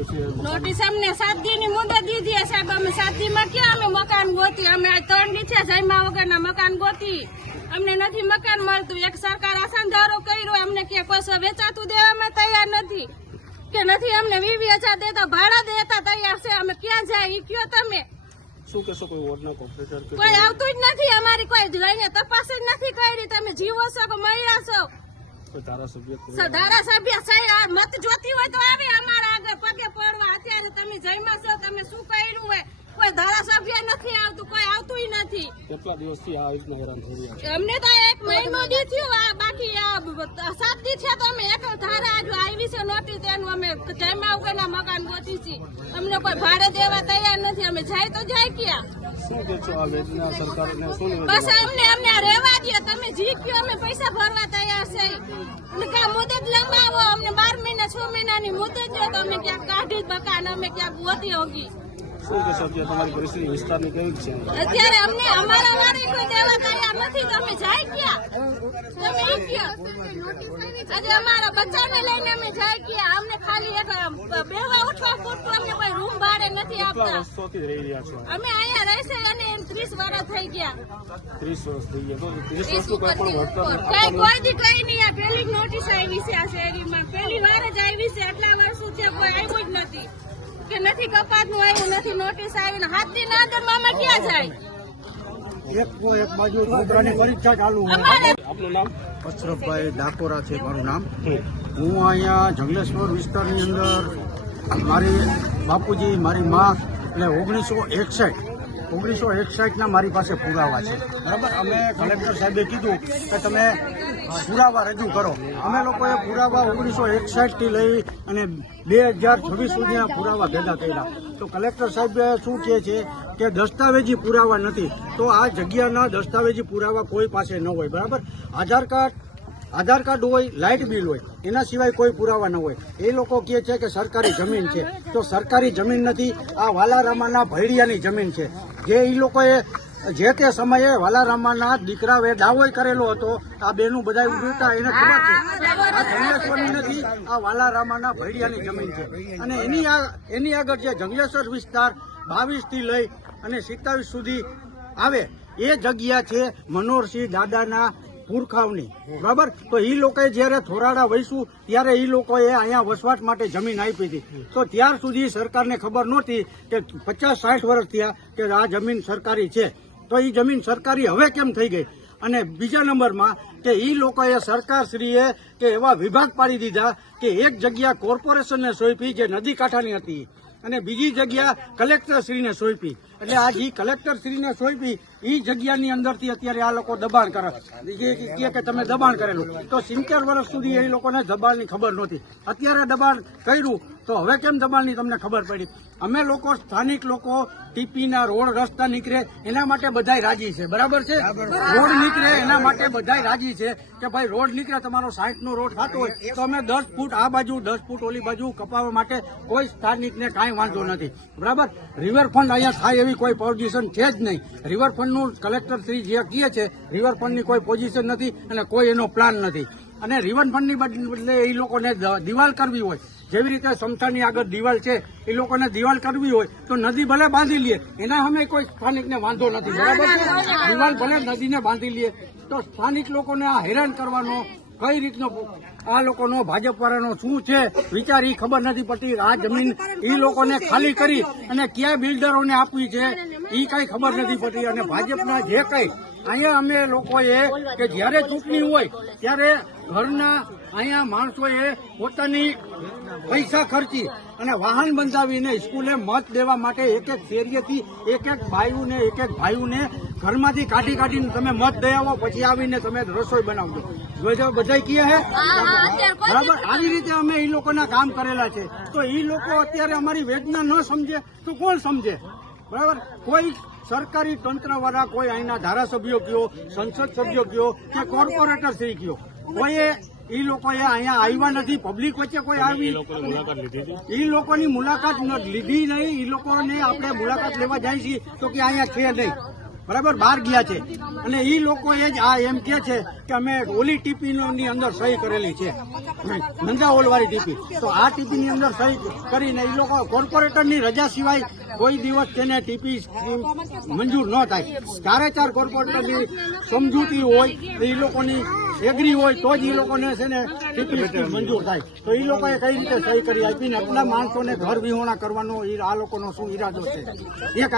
Notice અમને 7 દીની મુદત દીધી છે સાહેબ. અમે 7 દીમાં ક્યાં અમે મકાન ગોતી? અમે 3 દી થયા જયમાં વગરના મકાન ગોતી, અમને નથી મકાન મળતું. એક સરકાર આસાનધારો કર્યો, અમને કે કોઈ વેચાતું દેવામાં તૈયાર નથી કે નથી અમને 20,000 દેતા ભાડા દેતા તૈયાર છે. અમે ક્યાં જાય ઈ કયો તમે? શું કહેશો? કોઈ વોર્ડના કોર્પોરેટર કોઈ આવતું જ નથી, અમારી કોઈ લઈને તપાસ જ નથી કરી. તમે જીવો છો કે મહિલા છો? કોઈ ધારાસભ્ય મત જોતી હોય તો આવે અમારા આગળ પગે પડવા. અત્યારે તમે જઈમાં છો, તમે શું કર્યું હોય? કોઈ ધારાસભ્ય નથી આવતું, કોઈ આવતું નથી. કેટલા દિવસથી આ રીતના હેરાન થઈ રહ્યા છે? અમને તો 1 મહિનો દી થયો, બાકી 7 દી થયા તો અમે એક ધારા આજુ આવી છે નોટિસ તેનું. અમે જયમાં વગરના મકાન ગોતી છીએ, અમને કોઈ ભાડે દેવા તૈયાર નથી. અમે જાય તો જાય ક્યાં? શું કહો છો આ વેદના સરકારને? શું બસ અમને રહેવા દો, તમે જી કયો અમે પૈસા ભરવા તૈયાર છે. અને કા મુદત લંબાવો, અમને 12 મહિના 6 મહિનાની મુદત જો તો અમે ક્યાંક કાઢી મકાન અમે ક્યાંક ગોતી હોગી. શું કહેશો? તમારી પરિસ્થિતિ વિસ્તારની કેવી છે અત્યારે? અમને અમારા વાળી કોઈ દેવા તૈયાર નથી, તમે જાય ક્યાં? તમે ઈ કયો? આજે અમારા બચ્ચાને લઈને અમે જાય ક્યાં? અમને ખાલી એક બેવા ઉઠવા પૂરતું અમને કોઈ રૂમ ભાડે નથી આપતા. વર્ષોથી રહી રહ્યા છો? અમે અહીંયા રહેશે અને 30 વર્ષ થઈ ગયા. 30 વર્ષ થઈ ગયા. તો 30 વર્ષનું કોઈ પણ વળતર કોઈ દી કઈ નહીં. આ પહેલી નોટિસ આવી છે આ શહેરીમાં, પહેલી વાર જ આવી છે. આટલા વર્ષો છે કોઈ આવ્યું જ નથી કે નથી કપાતનું આવ્યું નથી, નોટિસ આવી ને 7 દી ના અંદર મામા ક્યાં જાય? એક બાજુ છોકરાની પરીક્ષા ચાલુ. આપનું નામ? અશરફભાઈ ડાકોરા છે મારું નામ. હું અહીંયા જંગલેશ્વર વિસ્તારની અંદર મારી બાપુજી, મારી મા એટલે 1961ના મારી પાસે પુરાવા છે. બરાબર, અમે કલેક્ટર સાહેબે કીધું કે તમે પુરાવા રજૂ કરો. અમે લોકોએ પુરાવા 1961 થી લઈ અને 2026 સુધીના પુરાવા ભેગા કર્યા. તો કલેક્ટર સાહેબ શું કહે છે કે દસ્તાવેજી પુરાવા નથી. તો આ જગ્યાના દસ્તાવેજી પુરાવા કોઈ પાસે ન હોય. બરાબર, આધાર કાર્ડ હોય, લાઇટ બિલ હોય, એના સિવાય કોઈ પુરાવા ન હોય. એ લોકો કહે છે કે સરકારી જમીન છે, તો સરકારી જમીન નથી. આ વાલારામાના ભૈડિયાની જમીન છે, જે એ લોકોએ જે તે સમયે વાલારામાના દીકરાએ દાવો કરેલો હતો. આ બેનું બધા ઉભા એને ખબર છે. આ જંગલેશ્વરની નથી, આ વાલારામાના ભૈડિયાની જમીન છે. અને એની આગળ જે જંગલેશ્વર વિસ્તાર 22 થી લઈ અને 27 સુધી આવે એ જગ્યા છે મનોહરસિંહ દાદાના પુરખાવની. બરાબર, તો એ લોકોએ જયારે થોરાડા વહીશું ત્યારે એ લોકોએ અહીંયા વસવાટ માટે જમીન આપી હતી. તો ત્યાર સુધી સરકારને ખબર નહોતી કે 50-60 વર્ષ થયા કે આ જમીન સરકારી છે. તો એ જમીન સરકારી હવે કેમ થઈ ગઈ? અને બીજા નંબરમાં કે એ લોકોએ સરકારશ્રીએ કે એવા વિભાગ પાડી દીધા કે એક જગ્યા કોર્પોરેશનને સોંપી જે નદી કાંઠાની હતી અને બીજી જગ્યા કલેક્ટરશ્રીને સોંપી. એટલે આ જે કલેક્ટરશ્રીને સોંપી એ જગ્યાની અંદરથી અત્યારે આ લોકો દબાણ કરે છે કે તમે દબાણ કરેલું. તો 70 વર્ષ સુધી એ લોકોને દબાણની ખબર નહોતી. અત્યારે દબાણ કર્યું તો હવે કેમ દબાણની તમને ખબર પડી? અમે લોકો સ્થાનિક લોકો ટીપીના રોડ રસ્તા નીકળે એના માટે બધાય રાજી છે. બરાબર છે, રોડ નીકળે એના માટે બધાય રાજી છે કે ભાઈ રોડ નીકળે, તમારો 60નો રોડ થતો હોય તો અમે 10 ફૂટ આ બાજુ 10 ફૂટ ઓલી બાજુ કપાવવા માટે કોઈ સ્થાનિકને કાંઈ વાંધો નથી. બરાબર, રિવરફ્રન્ટ અહીંયા થાય એવી કોઈ પોઝિશન છે જ નહીં. રિવરફ્રન્ટનું કલેક્ટર શ્રી જે કહે છે રિવરફ્રન્ટની કોઈ પોઝિશન નથી અને કોઈ એનો પ્લાન નથી. અને રિવરફ્રન્ટની બદલે એ લોકોને દિવાલ કરવી હોય, જેવી રીતે સમથાની આગળ દિવાલ છે એ લોકોને દિવાલ કરવી હોય તો નદી ભલે બાંધી લે, એના અમે કોઈ સ્થાનિકને વાંધો નથી. બરાબર છે, દિવાલ ભલે નદીને બાંધી લે. તો સ્થાનિક લોકોને આ હેરાન કરવાનો કઈ રીતનો આ લોકોનો ભાજપ વાળાનો શું છે વિચાર એ ખબર નથી પડતી. આ જમીન એ લોકોને ખાલી કરી અને ક્યાં બિલ્ડરોને આપવી છે એ કઈ ખબર નથી પડતી. અને ભાજપના જે કઈ અહીંયા અમે લોકોએ કે જયારે ચૂંટણી હોય ત્યારે ઘરના અહીંયા માણસોએ પોતાની પૈસા ખર્ચી અને વાહન બંધાવીને સ્કૂલે મત દેવા માટે એક શેરીએથી એક ભાઈઓને ઘરમાંથી કાઢીને તમે મત દઈ આવો, પછી આવીને તમે રસોઈ બનાવજો. બધા કહે હે બરાબર. આવી રીતે અમે એ લોકોના કામ કરેલા છે. તો એ લોકો અત્યારે અમારી વેદના ન સમજે તો કોણ સમજે? બરાબર, કોઈ સરકારી તંત્ર વાળા, કોઈ અહીંના ધારાસભ્યો કયો, સંસદ સભ્યો કયો કે કોર્પોરેટર શ્રી કયો, કોઈએ એ લોકોએ અહીંયા આવ્યા નથી. પબ્લિક વચ્ચે કોઈ આવી એ લોકોની મુલાકાત લીધી નહીં. એ લોકોને આપણે મુલાકાત લેવા જાય છીએ તો કે અહીંયા છે નહીં. બરાબર બહાર ગયા છે અને એ લોકોએ જ આ એમ કે છે કે અમે ઓલી ટીપીની અંદર સહી કરેલી છે નંદા ઓલવાળી ટીપી, તો આ ટીપીની અંદર સહી કરીને એ લોકો કોર્પોરેટરની રજા સિવાય કોઈ દિવસ તેને ટીપી મંજૂર ન થાય. 4 કોર્પોરેટરની સમજૂતી હોય તો એ લોકોની એગ્રી હોય તો જ એ લોકોને છે ને ટીપી મંજૂર થાય. તો એ લોકોએ કઈ રીતે સહી કરી આપીને આટલા માણસોને ઘર વિહોણા કરવાનો આ લોકોનો શું ઈરાદો છે? એક